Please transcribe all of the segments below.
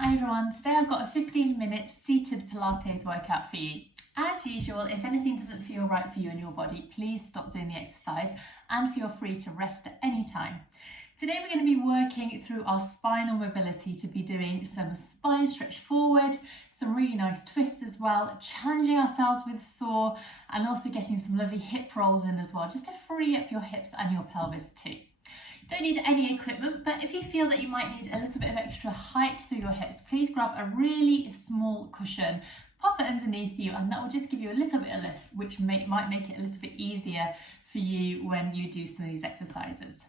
Hi everyone, today I've got a 15-minute seated Pilates workout for you. As usual, if anything doesn't feel right for you in your body, please stop doing the exercise and feel free to rest at any time. Today we're going to be working through our spinal mobility to be doing some spine stretch forward, some really nice twists as well, challenging ourselves with saw and also getting some lovely hip rolls in as well, just to free up your hips and your pelvis too. Don't need any equipment, but if you feel that you might need a little bit of extra height through your hips, please grab a really small cushion, pop it underneath you, and that will just give you a little bit of lift, which might make it a little bit easier for you when you do some of these exercises.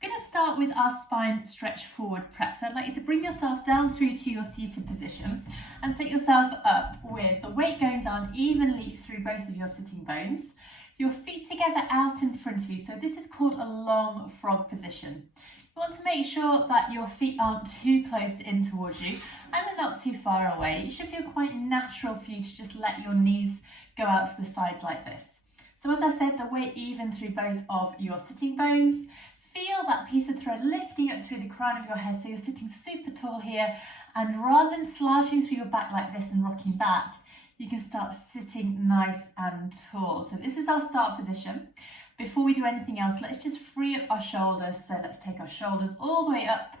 We're going to start with our spine stretch forward prep. So I'd like you to bring yourself down through to your seated position and set yourself up with the weight going down evenly through both of your sitting bones. Your feet together out in front of you. So this is called a long frog position. You want to make sure that your feet aren't too close in towards you and they're not too far away. It should feel quite natural for you to just let your knees go out to the sides like this. So as I said, the weight even through both of your sitting bones. Feel that piece of thread lifting up through the crown of your head. So you're sitting super tall here, and rather than slouching through your back like this and rocking back, you can start sitting nice and tall. So this is our start position. Before we do anything else, let's just free up our shoulders. So let's take our shoulders all the way up,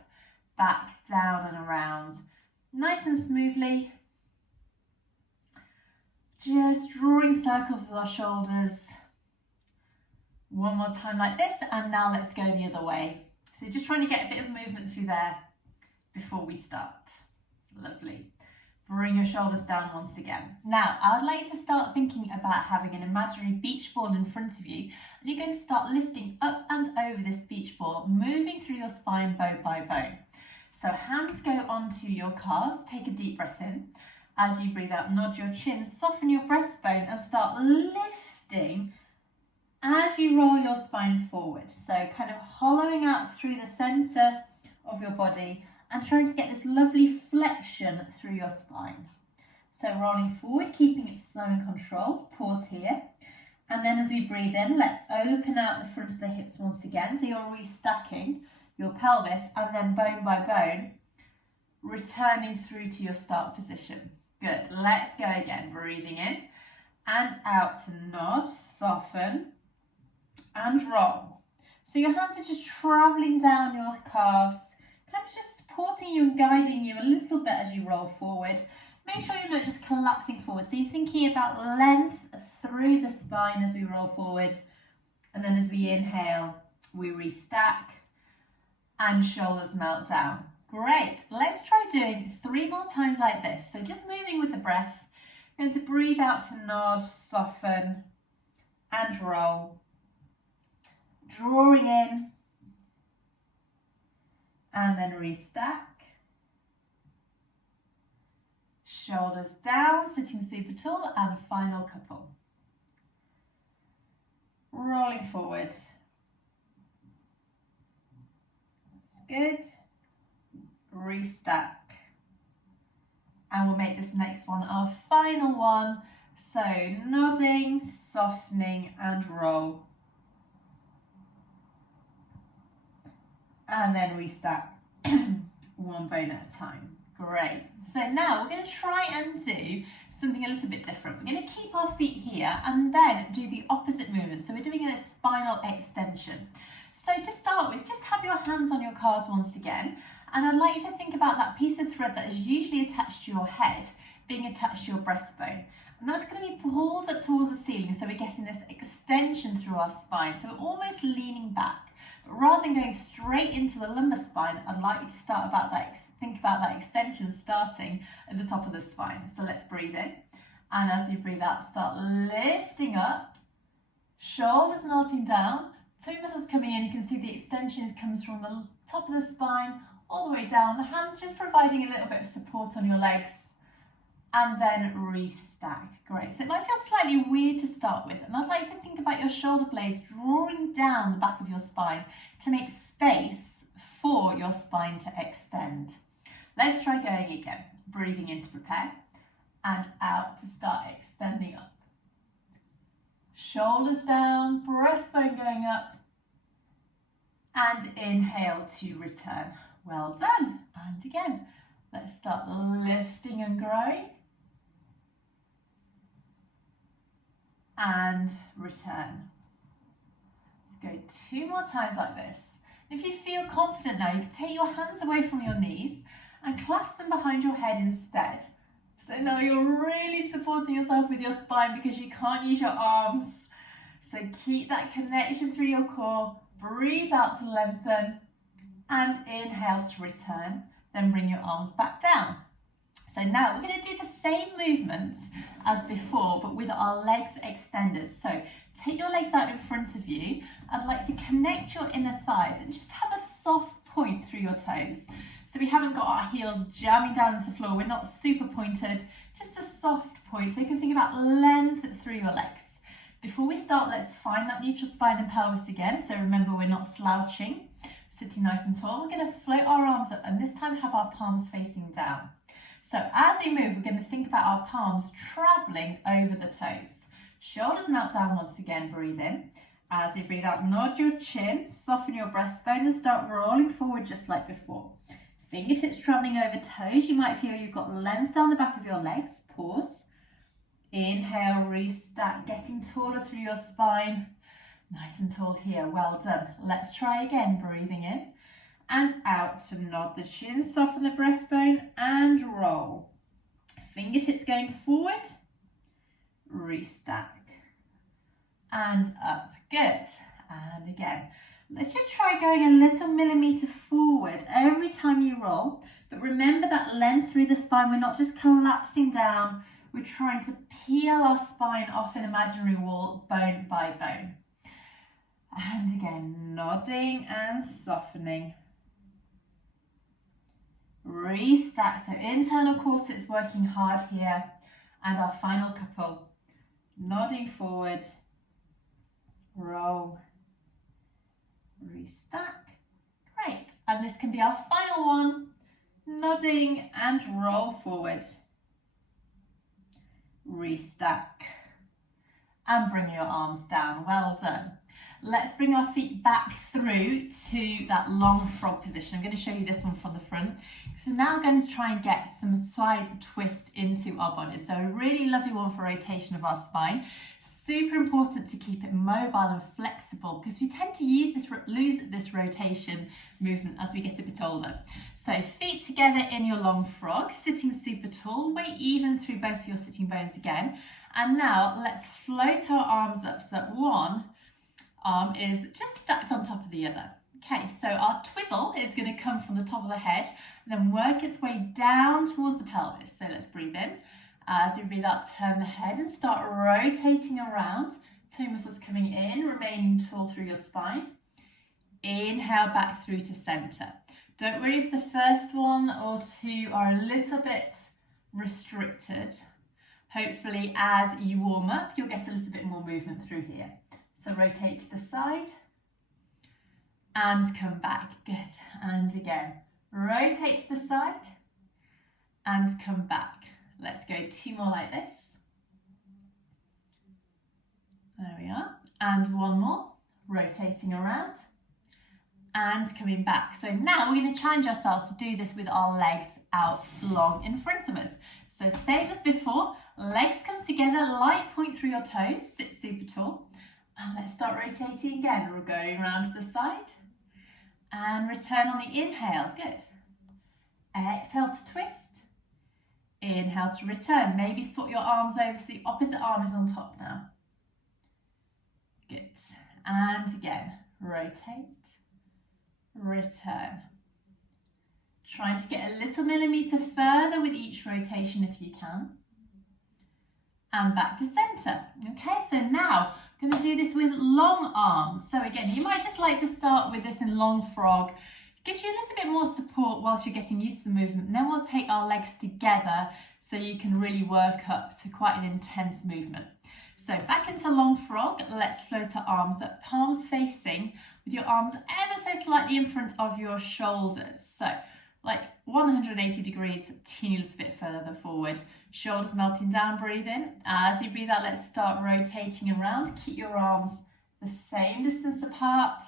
back, down and around. Nice and smoothly. Just drawing circles with our shoulders. One more time like this, and now let's go the other way. So just trying to get a bit of movement through there before we start. Lovely. Bring your shoulders down once again. Now, I would like you to start thinking about having an imaginary beach ball in front of you, and you're going to start lifting up and over this beach ball, moving through your spine bone by bone. So hands go onto your calves, take a deep breath in. As you breathe out, nod your chin, soften your breastbone and start lifting as you roll your spine forward. So kind of hollowing out through the center of your body and trying to get this lovely flexion through your spine. So rolling forward, keeping it slow and controlled. Pause here. And then as we breathe in, let's open out the front of the hips once again. So you're restacking your pelvis and then bone by bone, returning through to your start position. Good. Let's go again. Breathing in and out to nod, soften and roll. So your hands are just traveling down your calves, kind of just supporting you and guiding you a little bit as you roll forward. Make sure you're not just collapsing forward. So you're thinking about length through the spine as we roll forward. And then as we inhale, we restack and shoulders melt down. Great. Let's try doing 3 more times like this. So just moving with the breath. We're going to breathe out to nod, soften and roll. Drawing in and then restack. Shoulders down, sitting super tall, and final couple. Rolling forward. That's good. Restack. And we'll make this next one our final one. So nodding, softening, and roll. And then restack one bone at a time. Great. So now we're going to try and do something a little bit different. We're going to keep our feet here and then do the opposite movement. So we're doing a spinal extension. So to start with, just have your hands on your calves once again. And I'd like you to think about that piece of thread that is usually attached to your head being attached to your breastbone. And that's going to be pulled up towards the ceiling. So we're getting this extension through our spine. So we're almost leaning back. But rather than going straight into the lumbar spine, I'd like you to think about that extension starting at the top of the spine. So let's breathe in. And as you breathe out, start lifting up, shoulders melting down, toe muscles coming in. You can see the extension comes from the top of the spine all the way down. The hands just providing a little bit of support on your legs. And then restack. Great. So it might feel slightly weird to start with, and I'd like to think about your shoulder blades drawing down the back of your spine to make space for your spine to extend. Let's try going again. Breathing in to prepare and out to start extending up. Shoulders down, breastbone going up, and inhale to return. Well done. And again, Let's start lifting and growing. And return. Let's go 2 more times like this. If you feel confident now, you can take your hands away from your knees and clasp them behind your head instead. So now you're really supporting yourself with your spine because you can't use your arms. So keep that connection through your core. Breathe out to lengthen and inhale to return. Then bring your arms back down. So now we're going to do the same movement as before, but with our legs extended. So take your legs out in front of you. I'd like to connect your inner thighs and just have a soft point through your toes. So we haven't got our heels jamming down into the floor. We're not super pointed, just a soft point. So you can think about length through your legs. Before we start, let's find that neutral spine and pelvis again. So remember, we're not slouching, sitting nice and tall. We're going to float our arms up and this time have our palms facing down. So as we move, we're going to think about our palms travelling over the toes. Shoulders melt down once again, breathe in. As you breathe out, nod your chin, soften your breastbone and start rolling forward just like before. Fingertips travelling over toes. You might feel you've got length down the back of your legs. Pause. Inhale, restack, getting taller through your spine. Nice and tall here, well done. Let's try again, breathing in and out to nod the chin, soften the breastbone and roll. Fingertips going forward, restack and up, good. And again, let's just try going a little millimetre forward every time you roll, but remember that length through the spine. We're not just collapsing down, we're trying to peel our spine off an imaginary wall, bone by bone. And again, nodding and softening. Restack, so internal core sits working hard here. And our final couple, nodding forward, roll, restack. Great, and this can be our final one, nodding and roll forward, restack, and bring your arms down, well done. Let's bring our feet back through to that long frog position. I'm going to show you this one from the front. So now I'm going to try and get some side twist into our bodies. So a really lovely one for rotation of our spine. Super important to keep it mobile and flexible because we tend to lose this rotation movement as we get a bit older. So feet together in your long frog, sitting super tall, weight even through both your sitting bones again. And now let's float our arms up so that one arm is just stacked on top of the other. Okay, so our twizzle is going to come from the top of the head and then work its way down towards the pelvis. So let's breathe in. As you breathe out, turn the head and start rotating around. Toe muscles coming in, remaining tall through your spine. Inhale back through to center. Don't worry if the first one or two are a little bit restricted. Hopefully as you warm up, you'll get a little bit more movement through here. So rotate to the side and come back, good. And again, rotate to the side and come back. Let's go 2 more like this. There we are. And one more, rotating around and coming back. So now we're going to challenge ourselves to do this with our legs out long in front of us. So same as before, legs come together, light point through your toes, sit super tall. And let's start rotating again. We're going around to the side and return on the inhale, good. Exhale to twist, inhale to return. Maybe swap your arms over so the opposite arm is on top now. Good, and again, rotate, return. Trying to get a little millimetre further with each rotation if you can. And back to centre. Okay, so now I'm going to do this with long arms. So again, you might just like to start with this in long frog. It gives you a little bit more support whilst you're getting used to the movement. And then we'll take our legs together so you can really work up to quite an intense movement. So back into long frog, let's float our arms up, palms facing, with your arms ever so slightly in front of your shoulders. So like 180 degrees, a teeny little bit further forward. Shoulders melting down, breathe in. As you breathe out, let's start rotating around. Keep your arms the same distance apart.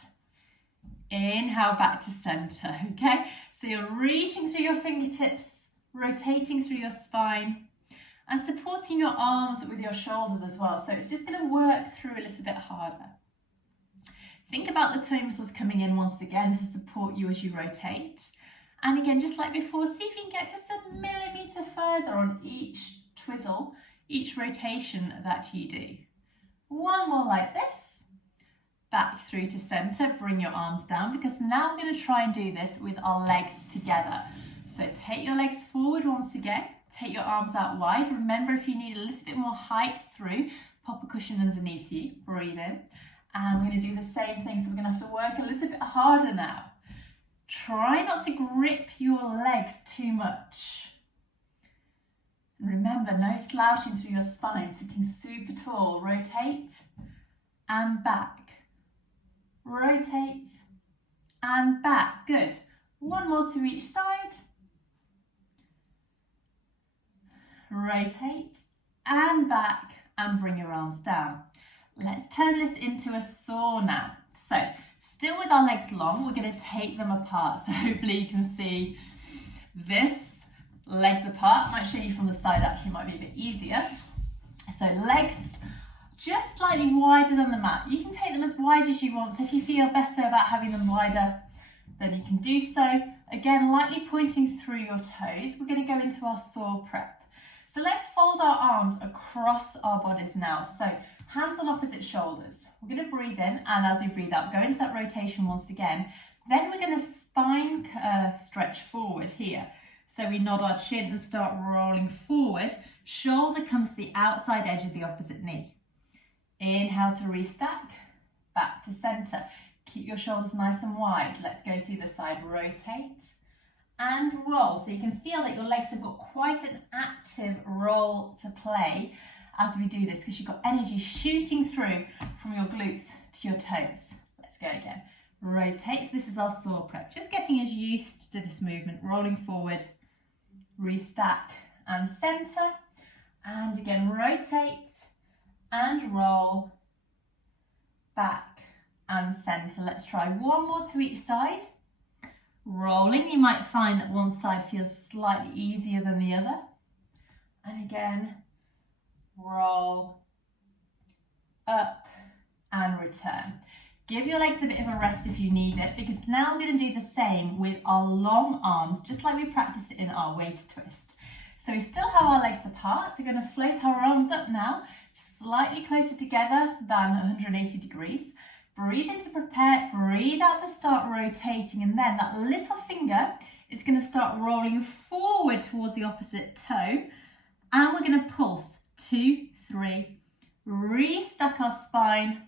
Inhale back to center, okay? So you're reaching through your fingertips rotating through your spine and supporting your arms with your shoulders as well. So it's just going to work through a little bit harder. Think about the toe muscles coming in once again to support you as you rotate. And again, just like before, see if you can get just a millimetre further on each twizzle, each rotation that you do. One more like this. Back through to centre, bring your arms down, because now we're going to try and do this with our legs together. So take your legs forward once again, take your arms out wide. Remember, if you need a little bit more height through, pop a cushion underneath you, breathe in. And we're going to do the same thing, so we're going to have to work a little bit harder now. Try not to grip your legs too much. Remember, no slouching through your spine, sitting super tall. Rotate and back. Rotate and back. Good. One more to each side. Rotate and back and bring your arms down. Let's turn this into a saw now. So, still with our legs long, we're going to take them apart. So hopefully you can see this, legs apart. I might show you from the side, actually might be a bit easier. So legs just slightly wider than the mat. You can take them as wide as you want. So if you feel better about having them wider, then you can do so. Again, lightly pointing through your toes. We're going to go into our saw prep. So let's fold our arms across our bodies now. So hands on opposite shoulders. We're going to breathe in, and as we breathe out, go into that rotation once again. Then we're going to spine stretch forward here. So we nod our chin and start rolling forward. Shoulder comes to the outside edge of the opposite knee. Inhale to restack, back to center. Keep your shoulders nice and wide. Let's go to the other side. Rotate and roll. So you can feel that your legs have got quite an active role to play as we do this, because you've got energy shooting through from your glutes to your toes. Let's go again. Rotate. So this is our saw prep. Just getting us used to this movement. Rolling forward, restack and center. And again, rotate and roll, back and center. Let's try one more to each side. Rolling, you might find that one side feels slightly easier than the other. And again, roll, up and return. Give your legs a bit of a rest if you need it, because now we're going to do the same with our long arms, just like we practiced it in our waist twist. So we still have our legs apart. We're going to float our arms up now, slightly closer together than 180 degrees. Breathe in to prepare, breathe out to start rotating, and then that little finger is going to start rolling forward towards the opposite toe, and we're going to pulse. 2, 3, restack our spine,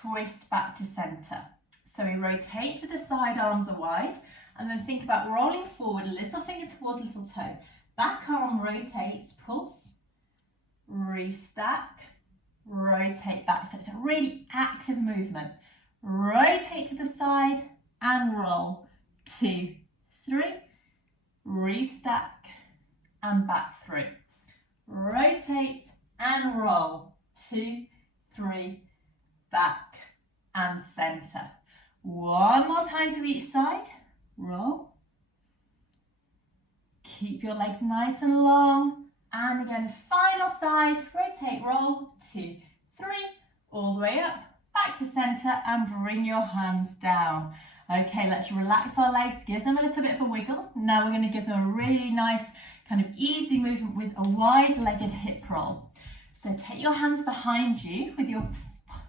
twist back to center. So we rotate to the side, arms are wide, and then think about rolling forward, little finger towards little toe. Back arm rotates, pulse, restack, rotate back. So it's a really active movement. Rotate to the side and roll. 2, 3, restack and back through. Rotate and roll. 2, 3, back and center. One more time to each side. Roll. Keep your legs nice and long. And again, final side. Rotate, roll. 2, 3, all the way up, back to center, and bring your hands down. Okay, let's relax our legs, give them a little bit of a wiggle. Now we're going to give them a really nice kind of easy movement with a wide-legged hip roll. So take your hands behind you with your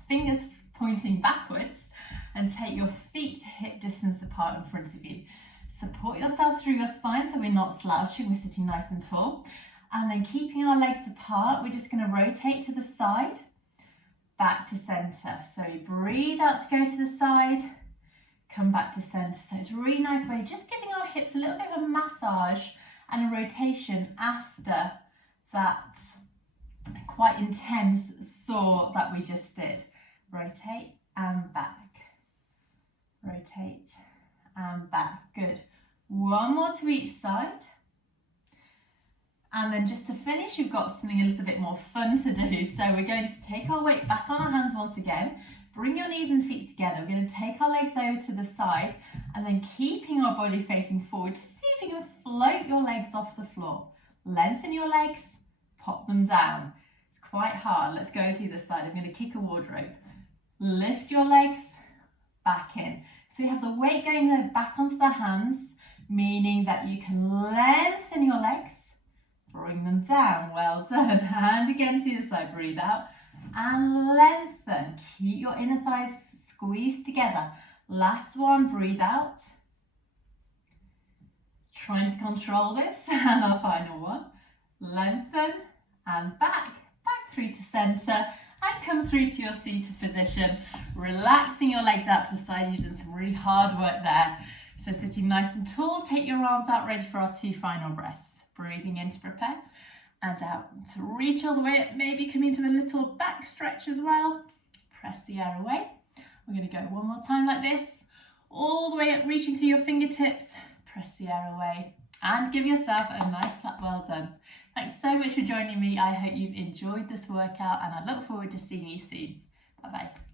fingers pointing backwards, and take your feet hip distance apart in front of you. Support yourself through your spine so we're not slouching, we're sitting nice and tall. And then keeping our legs apart, we're just going to rotate to the side, back to center. So we breathe out to go to the side, come back to center. So it's a really nice way of just giving our hips a little bit of a massage and a rotation after that quite intense saw that we just did. Rotate and back. Rotate and back. Good. One more to each side. And then just to finish, you've got something a little bit more fun to do. So we're going to take our weight back on our hands once again. Bring your knees and feet together. We're going to take our legs over to the side and then keeping our body facing forward, just see if you can float your legs off the floor. Lengthen your legs, pop them down. It's quite hard. Let's go to the side. I'm going to kick a wardrobe. Lift your legs back in. So you have the weight going back onto the hands, meaning that you can lengthen your legs, bring them down. Well done. And again to the side. Breathe out and lengthen. Keep your inner thighs squeezed together. Last one. Breathe out. Trying to control this. And our final one. Lengthen and back through to center. And come through to your seated position, relaxing your legs out to the side. You've done some really hard work there. So sitting nice and tall, take your arms out, ready for our 2 final breaths. Breathing in to prepare and out to reach all the way up, maybe come into a little back stretch as well. Press the air away. We're going to go one more time like this, all the way up, reaching through your fingertips. Press the air away and give yourself a nice clap. Well done. Thanks so much for joining me. I hope you've enjoyed this workout and I look forward to seeing you soon. Bye-bye.